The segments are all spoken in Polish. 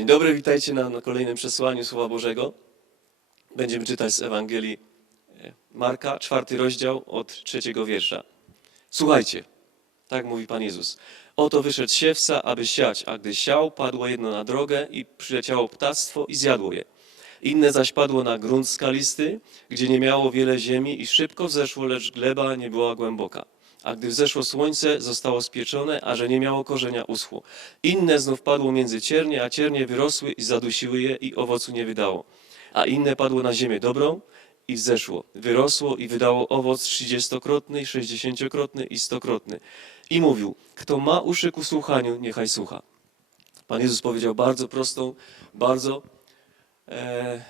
Dzień dobry, witajcie na, na kolejnym przesłaniu Słowa Bożego. Będziemy czytać z Ewangelii e, Marka, czwarty rozdział od trzeciego wiersza. Słuchajcie, tak mówi Pan Jezus. Oto wyszedł siewca, aby siać, a gdy siał, padło jedno na drogę i przyleciało ptactwo i zjadło je. Inne zaś padło na grunt skalisty, gdzie nie miało wiele ziemi i szybko wzeszło, lecz gleba nie była głęboka. A gdy wzeszło słońce, zostało spieczone, a że nie miało korzenia, uschło. Inne znów padło między ciernie, a ciernie wyrosły i zadusiły je i owocu nie wydało. A inne padło na ziemię dobrą i wzeszło, wyrosło i wydało owoc trzydziestokrotny, sześćdziesięciokrotny i stokrotny. I mówił, kto ma uszy ku słuchaniu, niechaj słucha. Pan Jezus powiedział bardzo prostą, bardzo e,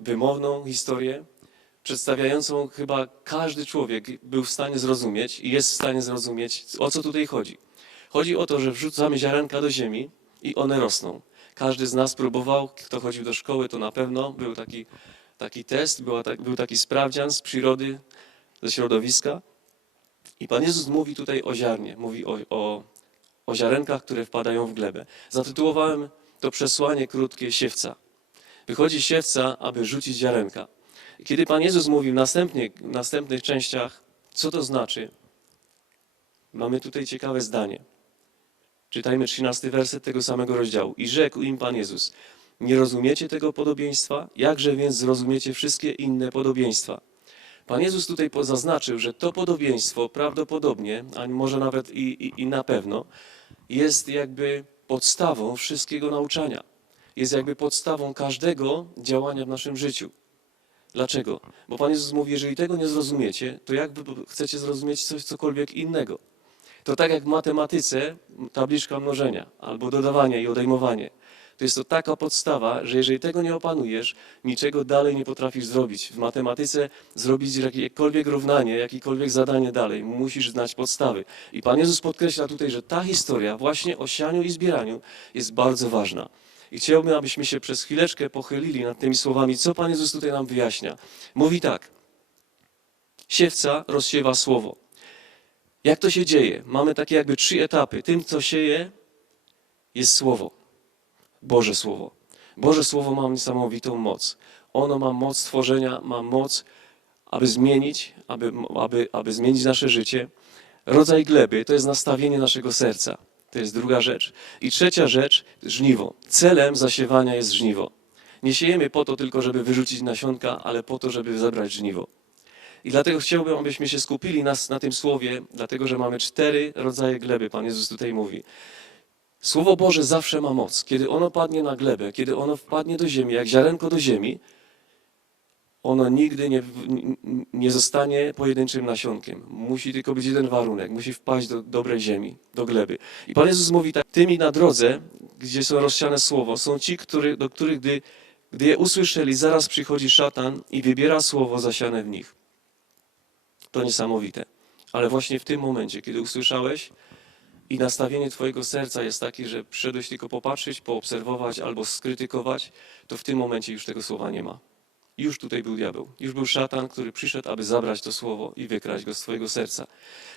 wymowną historię, przedstawiającą chyba każdy człowiek był w stanie zrozumieć i jest w stanie zrozumieć, o co tutaj chodzi. Chodzi o to, że wrzucamy ziarenka do ziemi i one rosną. Każdy z nas próbował, kto chodził do szkoły, to na pewno był taki, taki test, była był taki sprawdzian z przyrody, ze środowiska. I Pan Jezus mówi tutaj o ziarnie, mówi o, o, o ziarenkach, które wpadają w glebę. Zatytułowałem to przesłanie krótkie siewca. Wychodzi siewca, aby rzucić ziarenka. Kiedy Pan Jezus mówi w, następnie, w następnych częściach, co to znaczy, mamy tutaj ciekawe zdanie. Czytajmy 13 werset tego samego rozdziału. I rzekł im Pan Jezus, nie rozumiecie tego podobieństwa? Jakże więc zrozumiecie wszystkie inne podobieństwa? Pan Jezus tutaj zaznaczył, że to podobieństwo prawdopodobnie, a może nawet i, i, i na pewno, jest jakby podstawą wszystkiego nauczania. Jest jakby podstawą każdego działania w naszym życiu. Dlaczego? Bo Pan Jezus mówi, jeżeli tego nie zrozumiecie, to jak wy chcecie zrozumieć coś cokolwiek innego? To tak jak w matematyce tabliczka mnożenia albo dodawanie i odejmowanie. To jest to taka podstawa, że jeżeli tego nie opanujesz, niczego dalej nie potrafisz zrobić. W matematyce zrobić jakiekolwiek równanie, jakiekolwiek zadanie dalej, musisz znać podstawy. I Pan Jezus podkreśla tutaj, że ta historia właśnie o sianiu i zbieraniu jest bardzo ważna. I chciałbym, abyśmy się przez chwileczkę pochylili nad tymi słowami, co Pan Jezus tutaj nam wyjaśnia. Mówi tak. Siewca rozsiewa słowo. Jak to się dzieje? Mamy takie jakby trzy etapy. Tym, co sieje, jest słowo. Boże Słowo. Boże Słowo ma niesamowitą moc. Ono ma moc tworzenia, ma moc, aby zmienić, aby, aby, aby zmienić nasze życie. Rodzaj gleby to jest nastawienie naszego serca. To jest druga rzecz. I trzecia rzecz, żniwo. Celem zasiewania jest żniwo. Nie siejemy po to tylko, żeby wyrzucić nasionka, ale po to, żeby zebrać żniwo. I dlatego chciałbym, abyśmy się skupili na, na tym słowie, dlatego że mamy cztery rodzaje gleby, Pan Jezus tutaj mówi. Słowo Boże zawsze ma moc. Kiedy ono padnie na glebę, kiedy ono wpadnie do ziemi, jak ziarenko do ziemi, ono nigdy nie, nie zostanie pojedynczym nasionkiem. Musi tylko być jeden warunek. Musi wpaść do dobrej ziemi, do gleby. I Pan Jezus mówi tak, tymi na drodze, gdzie są rozsiane słowo, są ci, który, do których gdy, gdy je usłyszeli, zaraz przychodzi szatan i wybiera słowo zasiane w nich. To niesamowite. Ale właśnie w tym momencie, kiedy usłyszałeś, i nastawienie Twojego serca jest takie, że przyszedłeś tylko popatrzeć, poobserwować albo skrytykować, to w tym momencie już tego słowa nie ma. Już tutaj był diabeł, już był szatan, który przyszedł, aby zabrać to słowo i wykraść go z Twojego serca.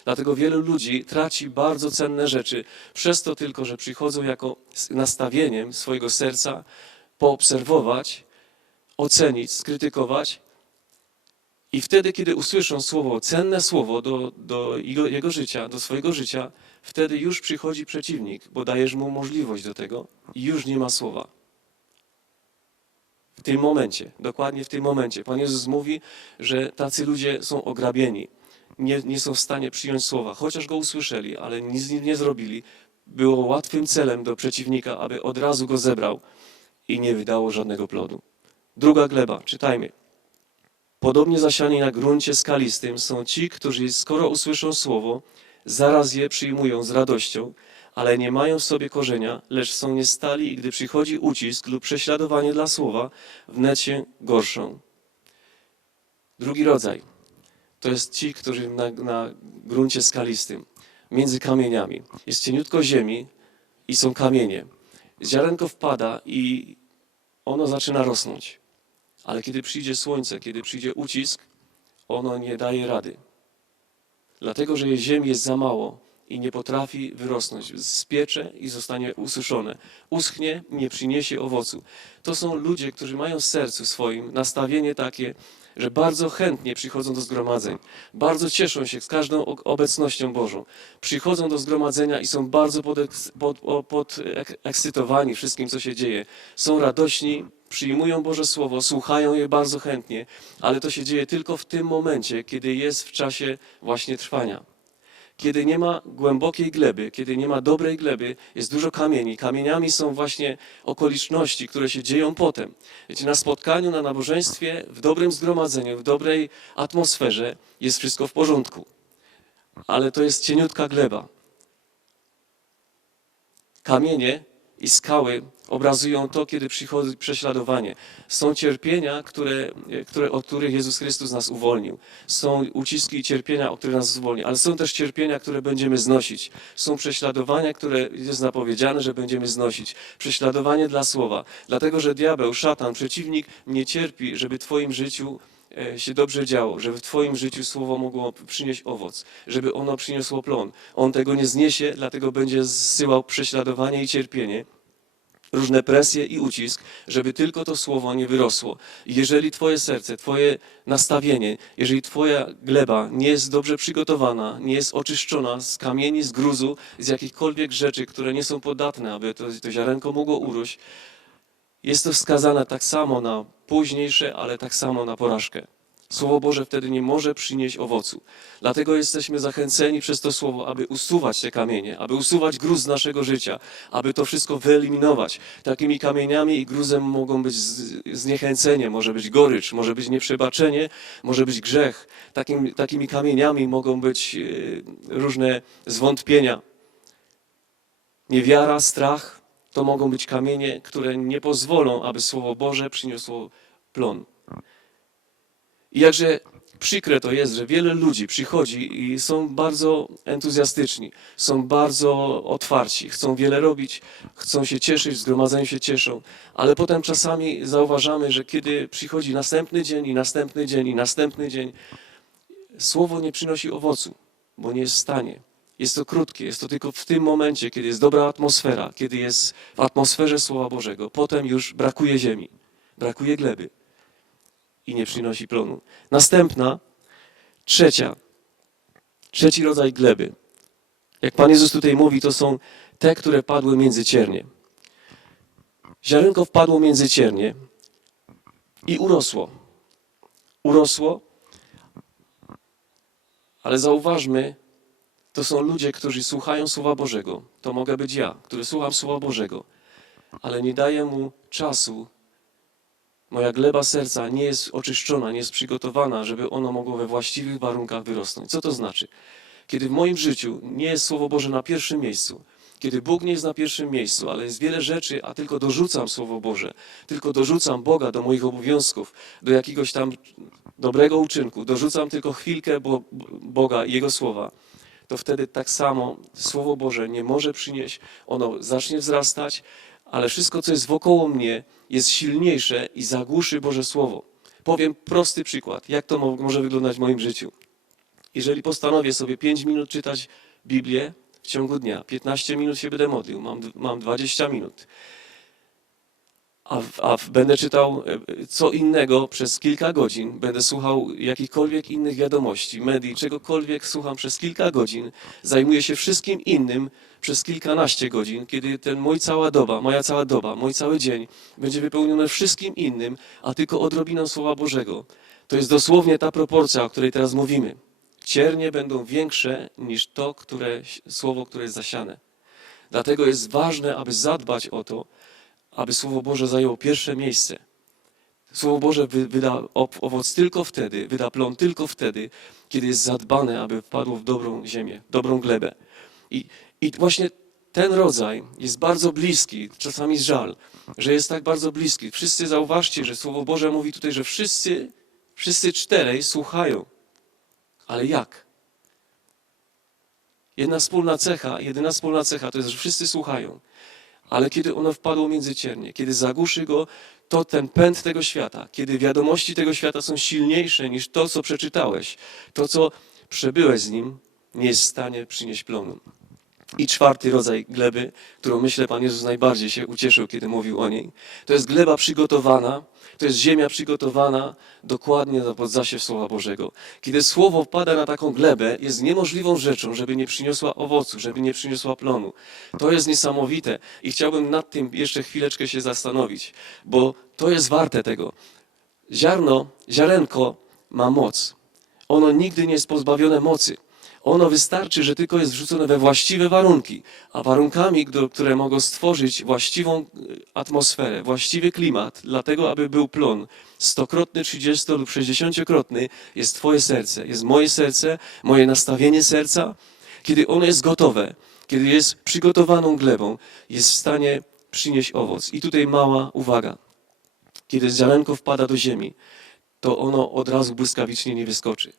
Dlatego wielu ludzi traci bardzo cenne rzeczy przez to tylko, że przychodzą jako nastawieniem swojego serca poobserwować, ocenić, skrytykować. I wtedy, kiedy usłyszą słowo, cenne słowo do, do jego, jego życia, do swojego życia, wtedy już przychodzi przeciwnik, bo dajesz mu możliwość do tego i już nie ma słowa. W tym momencie, dokładnie w tym momencie. Pan Jezus mówi, że tacy ludzie są ograbieni. Nie, nie są w stanie przyjąć słowa, chociaż go usłyszeli, ale nic z nim nie zrobili. Było łatwym celem do przeciwnika, aby od razu go zebrał i nie wydało żadnego plodu. Druga gleba, czytajmy. Podobnie zasiani na gruncie skalistym są ci, którzy skoro usłyszą słowo, zaraz je przyjmują z radością, ale nie mają w sobie korzenia, lecz są niestali i gdy przychodzi ucisk lub prześladowanie dla słowa, wnet się gorszą. Drugi rodzaj to jest ci, którzy na, na gruncie skalistym, między kamieniami. Jest cieniutko ziemi i są kamienie. Ziarenko wpada i ono zaczyna rosnąć. Ale kiedy przyjdzie słońce, kiedy przyjdzie ucisk, ono nie daje rady. Dlatego, że ziemi jest za mało i nie potrafi wyrosnąć. Spiecze i zostanie ususzone. Uschnie, nie przyniesie owocu. To są ludzie, którzy mają w sercu swoim nastawienie takie, że bardzo chętnie przychodzą do zgromadzeń, bardzo cieszą się z każdą obecnością Bożą. Przychodzą do zgromadzenia i są bardzo podekscytowani pod, podekscytowani wszystkim, co się dzieje. Są radośni, przyjmują Boże Słowo, słuchają je bardzo chętnie, ale to się dzieje tylko w tym momencie, kiedy jest w czasie właśnie trwania. Kiedy nie ma głębokiej gleby, kiedy nie ma dobrej gleby, jest dużo kamieni. Kamieniami są właśnie okoliczności, które się dzieją potem. Wiecie, na spotkaniu, na nabożeństwie, w dobrym zgromadzeniu, w dobrej atmosferze jest wszystko w porządku. Ale to jest cieniutka gleba. Kamienie i skały obrazują to, kiedy przychodzi prześladowanie. Są cierpienia, które, które, od których Jezus Chrystus nas uwolnił. Są uciski i cierpienia, o których nas uwolni, ale są też cierpienia, które będziemy znosić. Są prześladowania, które jest napowiedziane, że będziemy znosić. Prześladowanie dla słowa. Dlatego, że diabeł, szatan, przeciwnik nie cierpi, żeby w Twoim życiu e, się dobrze działo, żeby w Twoim życiu słowo mogło przynieść owoc, żeby ono przyniosło plon. On tego nie zniesie, dlatego będzie zsyłał prześladowanie i cierpienie różne presje i ucisk, żeby tylko to słowo nie wyrosło. Jeżeli Twoje serce, Twoje nastawienie, jeżeli Twoja gleba nie jest dobrze przygotowana, nie jest oczyszczona z kamieni, z gruzu, z jakichkolwiek rzeczy, które nie są podatne, aby to, to ziarenko mogło urósł, jest to wskazane tak samo na późniejsze, ale tak samo na porażkę. Słowo Boże wtedy nie może przynieść owocu. Dlatego jesteśmy zachęceni przez to słowo, aby usuwać te kamienie, aby usuwać gruz z naszego życia, aby to wszystko wyeliminować. Takimi kamieniami i gruzem mogą być zniechęcenie, może być gorycz, może być nieprzebaczenie, może być grzech. Takim, takimi kamieniami mogą być e, różne zwątpienia. Niewiara, strach to mogą być kamienie, które nie pozwolą, aby Słowo Boże przyniosło plon. I jakże przykre to jest, że wiele ludzi przychodzi i są bardzo entuzjastyczni, są bardzo otwarci, chcą wiele robić, chcą się cieszyć, w zgromadzeniu się cieszą, ale potem czasami zauważamy, że kiedy przychodzi następny dzień i następny dzień i następny dzień, słowo nie przynosi owocu, bo nie jest w stanie. Jest to krótkie, jest to tylko w tym momencie, kiedy jest dobra atmosfera, kiedy jest w atmosferze Słowa Bożego. Potem już brakuje ziemi, brakuje gleby i nie przynosi plonu. Następna, trzecia, trzeci rodzaj gleby. Jak Pan Jezus tutaj mówi, to są te, które padły między ciernie. Ziarenko wpadło między ciernie i urosło. Urosło, ale zauważmy, to są ludzie, którzy słuchają Słowa Bożego. To mogę być ja, który słucham Słowa Bożego, ale nie daję mu czasu. Moja gleba serca nie jest oczyszczona, nie jest przygotowana, żeby ono mogło we właściwych warunkach wyrosnąć. Co to znaczy? Kiedy w moim życiu nie jest Słowo Boże na pierwszym miejscu, kiedy Bóg nie jest na pierwszym miejscu, ale jest wiele rzeczy, a tylko dorzucam Słowo Boże, tylko dorzucam Boga do moich obowiązków, do jakiegoś tam dobrego uczynku, dorzucam tylko chwilkę Bo- Boga i Jego Słowa, to wtedy tak samo Słowo Boże nie może przynieść, ono zacznie wzrastać, ale wszystko, co jest wokoło mnie, jest silniejsze i zagłuszy Boże Słowo. Powiem prosty przykład, jak to mo- może wyglądać w moim życiu. Jeżeli postanowię sobie 5 minut czytać Biblię w ciągu dnia, 15 minut się będę modlił, mam, mam 20 minut, a, a będę czytał e, co innego przez kilka godzin, będę słuchał jakichkolwiek innych wiadomości, medii, czegokolwiek słucham przez kilka godzin, zajmuję się wszystkim innym przez kilkanaście godzin, kiedy ten mój cała doba, moja cała doba, mój cały dzień będzie wypełniony wszystkim innym, a tylko odrobiną Słowa Bożego. To jest dosłownie ta proporcja, o której teraz mówimy. Ciernie będą większe niż to, które, słowo, które jest zasiane. Dlatego jest ważne, aby zadbać o to, aby Słowo Boże zajęło pierwsze miejsce. Słowo Boże wy- wyda owoc tylko wtedy, wyda plon tylko wtedy, kiedy jest zadbane, aby wpadło w dobrą ziemię, dobrą glebę. I, I właśnie ten rodzaj jest bardzo bliski, czasami żal, że jest tak bardzo bliski. Wszyscy zauważcie, że Słowo Boże mówi tutaj, że wszyscy, wszyscy czterej słuchają. Ale jak? Jedna wspólna cecha, jedyna wspólna cecha to jest, że wszyscy słuchają. Ale kiedy ono wpadło między ciernie, kiedy zagłuszy go, to ten pęd tego świata, kiedy wiadomości tego świata są silniejsze niż to, co przeczytałeś, to, co przebyłeś z nim, nie jest w stanie przynieść plonu. I czwarty rodzaj gleby, którą myślę Pan Jezus najbardziej się ucieszył, kiedy mówił o niej, to jest gleba przygotowana, to jest ziemia przygotowana dokładnie pod zasiew Słowa Bożego. Kiedy Słowo wpada na taką glebę, jest niemożliwą rzeczą, żeby nie przyniosła owocu, żeby nie przyniosła plonu. To jest niesamowite i chciałbym nad tym jeszcze chwileczkę się zastanowić, bo to jest warte tego. Ziarno, ziarenko ma moc. Ono nigdy nie jest pozbawione mocy. Ono wystarczy, że tylko jest wrzucone we właściwe warunki, a warunkami, które mogą stworzyć właściwą y, atmosferę, właściwy klimat, dlatego aby był plon stokrotny, 30 lub 60-krotny, jest Twoje serce, jest moje serce, moje nastawienie serca. Kiedy ono jest gotowe, kiedy jest przygotowaną glebą, jest w stanie przynieść owoc. I tutaj mała uwaga. Kiedy ziarenko wpada do ziemi, to ono od razu błyskawicznie nie wyskoczy.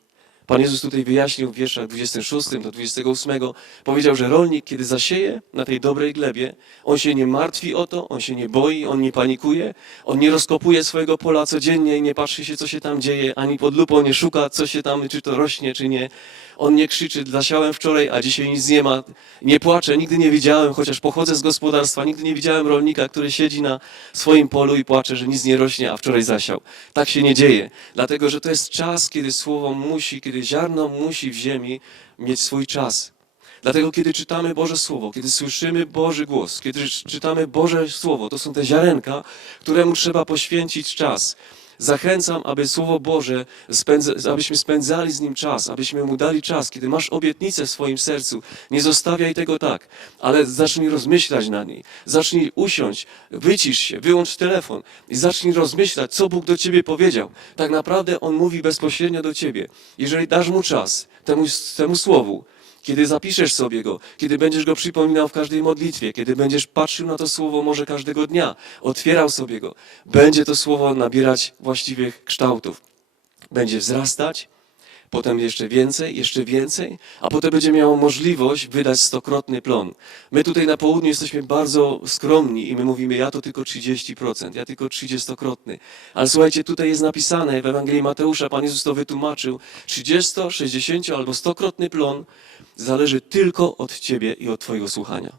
Pan Jezus tutaj wyjaśnił w wierszach 26 do 28, powiedział, że rolnik, kiedy zasieje na tej dobrej glebie, on się nie martwi o to, on się nie boi, on nie panikuje, on nie rozkopuje swojego pola codziennie i nie patrzy się, co się tam dzieje, ani pod lupą nie szuka, co się tam, czy to rośnie, czy nie. On nie krzyczy, zasiałem wczoraj, a dzisiaj nic nie ma. Nie płacze, nigdy nie widziałem, chociaż pochodzę z gospodarstwa, nigdy nie widziałem rolnika, który siedzi na swoim polu i płacze, że nic nie rośnie, a wczoraj zasiał. Tak się nie dzieje, dlatego że to jest czas, kiedy słowo musi, kiedy ziarno musi w ziemi mieć swój czas. Dlatego, kiedy czytamy Boże Słowo, kiedy słyszymy Boży głos, kiedy czytamy Boże Słowo, to są te ziarenka, któremu trzeba poświęcić czas. Zachęcam, aby Słowo Boże, spędza, abyśmy spędzali z Nim czas, abyśmy Mu dali czas. Kiedy masz obietnicę w swoim sercu, nie zostawiaj tego tak, ale zacznij rozmyślać na niej. Zacznij usiąść, wycisz się, wyłącz telefon i zacznij rozmyślać, co Bóg do Ciebie powiedział. Tak naprawdę On mówi bezpośrednio do Ciebie. Jeżeli dasz Mu czas, temu, temu Słowu, kiedy zapiszesz sobie go, kiedy będziesz go przypominał w każdej modlitwie, kiedy będziesz patrzył na to słowo może każdego dnia, otwierał sobie go, będzie to słowo nabierać właściwych kształtów. Będzie wzrastać, potem jeszcze więcej, jeszcze więcej, a potem będzie miało możliwość wydać stokrotny plon. My tutaj na południu jesteśmy bardzo skromni i my mówimy, ja to tylko 30%, ja tylko 30-krotny. Ale słuchajcie, tutaj jest napisane w Ewangelii Mateusza, Pan Jezus to wytłumaczył, 30, 60 albo 100-krotny plon zależy tylko od Ciebie i od Twojego słuchania.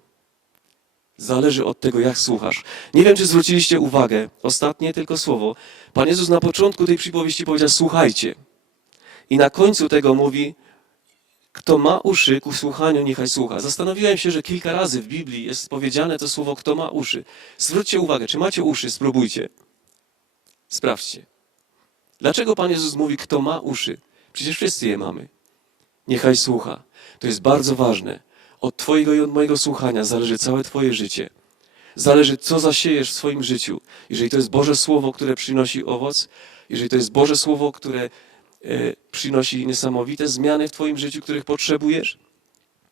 Zależy od tego, jak słuchasz. Nie wiem, czy zwróciliście uwagę, ostatnie tylko słowo. Pan Jezus na początku tej przypowieści powiedział, słuchajcie. I na końcu tego mówi, kto ma uszy ku słuchaniu, niechaj słucha. Zastanowiłem się, że kilka razy w Biblii jest powiedziane to słowo, kto ma uszy. Zwróćcie uwagę, czy macie uszy, spróbujcie. Sprawdźcie. Dlaczego Pan Jezus mówi, kto ma uszy? Przecież wszyscy je mamy. Niechaj słucha. To jest bardzo ważne. Od Twojego i od mojego słuchania zależy całe Twoje życie. Zależy, co zasiejesz w swoim życiu. Jeżeli to jest Boże Słowo, które przynosi owoc, jeżeli to jest Boże Słowo, które e, przynosi niesamowite zmiany w Twoim życiu, których potrzebujesz,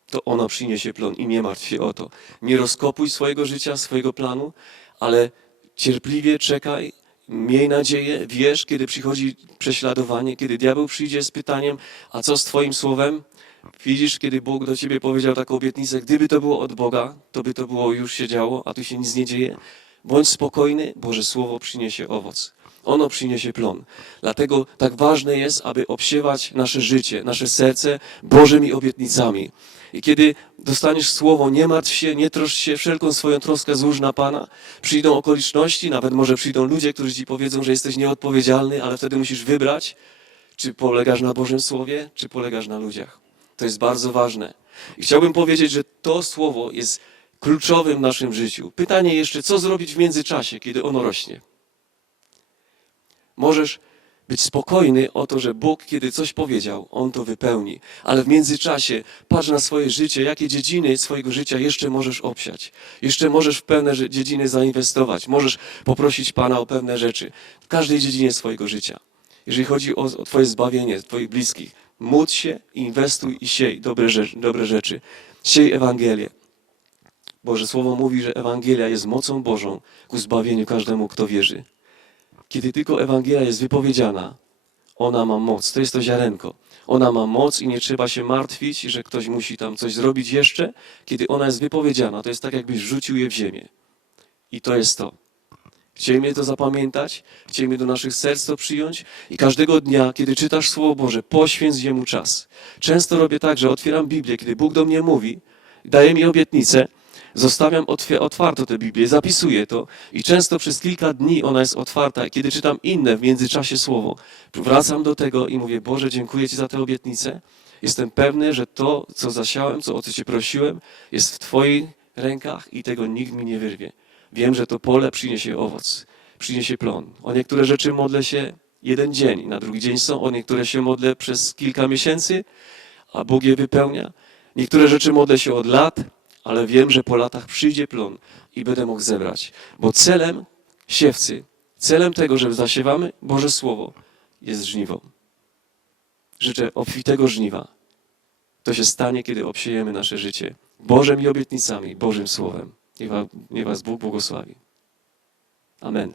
to ono przyniesie plon i nie martw się o to. Nie rozkopuj swojego życia, swojego planu, ale cierpliwie czekaj, miej nadzieję, wiesz, kiedy przychodzi prześladowanie, kiedy diabeł przyjdzie z pytaniem, a co z Twoim słowem? Widzisz, kiedy Bóg do Ciebie powiedział taką obietnicę, gdyby to było od Boga, to by to było już się działo, a tu się nic nie dzieje. Bądź spokojny, Boże Słowo przyniesie owoc. Ono przyniesie plon. Dlatego tak ważne jest, aby obsiewać nasze życie, nasze serce Bożymi obietnicami. I kiedy dostaniesz słowo, nie martw się, nie troszcz się, wszelką swoją troskę złóż na Pana. Przyjdą okoliczności, nawet może przyjdą ludzie, którzy ci powiedzą, że jesteś nieodpowiedzialny, ale wtedy musisz wybrać, czy polegasz na Bożym Słowie, czy polegasz na ludziach. To jest bardzo ważne. I chciałbym powiedzieć, że to słowo jest kluczowym w naszym życiu. Pytanie jeszcze, co zrobić w międzyczasie, kiedy ono rośnie? Możesz być spokojny o to, że Bóg, kiedy coś powiedział, On to wypełni. Ale w międzyczasie patrz na swoje życie, jakie dziedziny swojego życia jeszcze możesz obsiać. Jeszcze możesz w pewne dziedziny zainwestować. Możesz poprosić Pana o pewne rzeczy. W każdej dziedzinie swojego życia. Jeżeli chodzi o, o Twoje zbawienie, Twoich bliskich, módl się, inwestuj i siej dobre rzeczy. Dobre rzeczy. Siej Ewangelię. Boże Słowo mówi, że Ewangelia jest mocą Bożą ku zbawieniu każdemu, kto wierzy. Kiedy tylko Ewangelia jest wypowiedziana, ona ma moc. To jest to ziarenko. Ona ma moc i nie trzeba się martwić, że ktoś musi tam coś zrobić jeszcze. Kiedy ona jest wypowiedziana, to jest tak, jakbyś rzucił je w ziemię. I to jest to. Chcielibyśmy to zapamiętać, chcielibyśmy do naszych serc to przyjąć i każdego dnia, kiedy czytasz Słowo Boże, poświęć jemu czas. Często robię tak, że otwieram Biblię, kiedy Bóg do mnie mówi daje mi obietnicę, zostawiam otwartą tę Biblię, zapisuję to i często przez kilka dni ona jest otwarta. Kiedy czytam inne w międzyczasie słowo, wracam do tego i mówię, Boże, dziękuję Ci za tę obietnicę. Jestem pewny, że to, co zasiałem, co, o co Cię prosiłem, jest w Twoich rękach i tego nikt mi nie wyrwie. Wiem, że to pole przyniesie owoc, przyniesie plon. O niektóre rzeczy modlę się jeden dzień, na drugi dzień są, o niektóre się modlę przez kilka miesięcy, a Bóg je wypełnia. Niektóre rzeczy modlę się od lat, ale wiem, że po latach przyjdzie plon i będę mógł zebrać. Bo celem siewcy, celem tego, że zasiewamy Boże Słowo, jest żniwo. Życzę obfitego żniwa. To się stanie, kiedy obsiejemy nasze życie Bożym i obietnicami, Bożym Słowem. Niech Was Bóg błogosławi. Amen.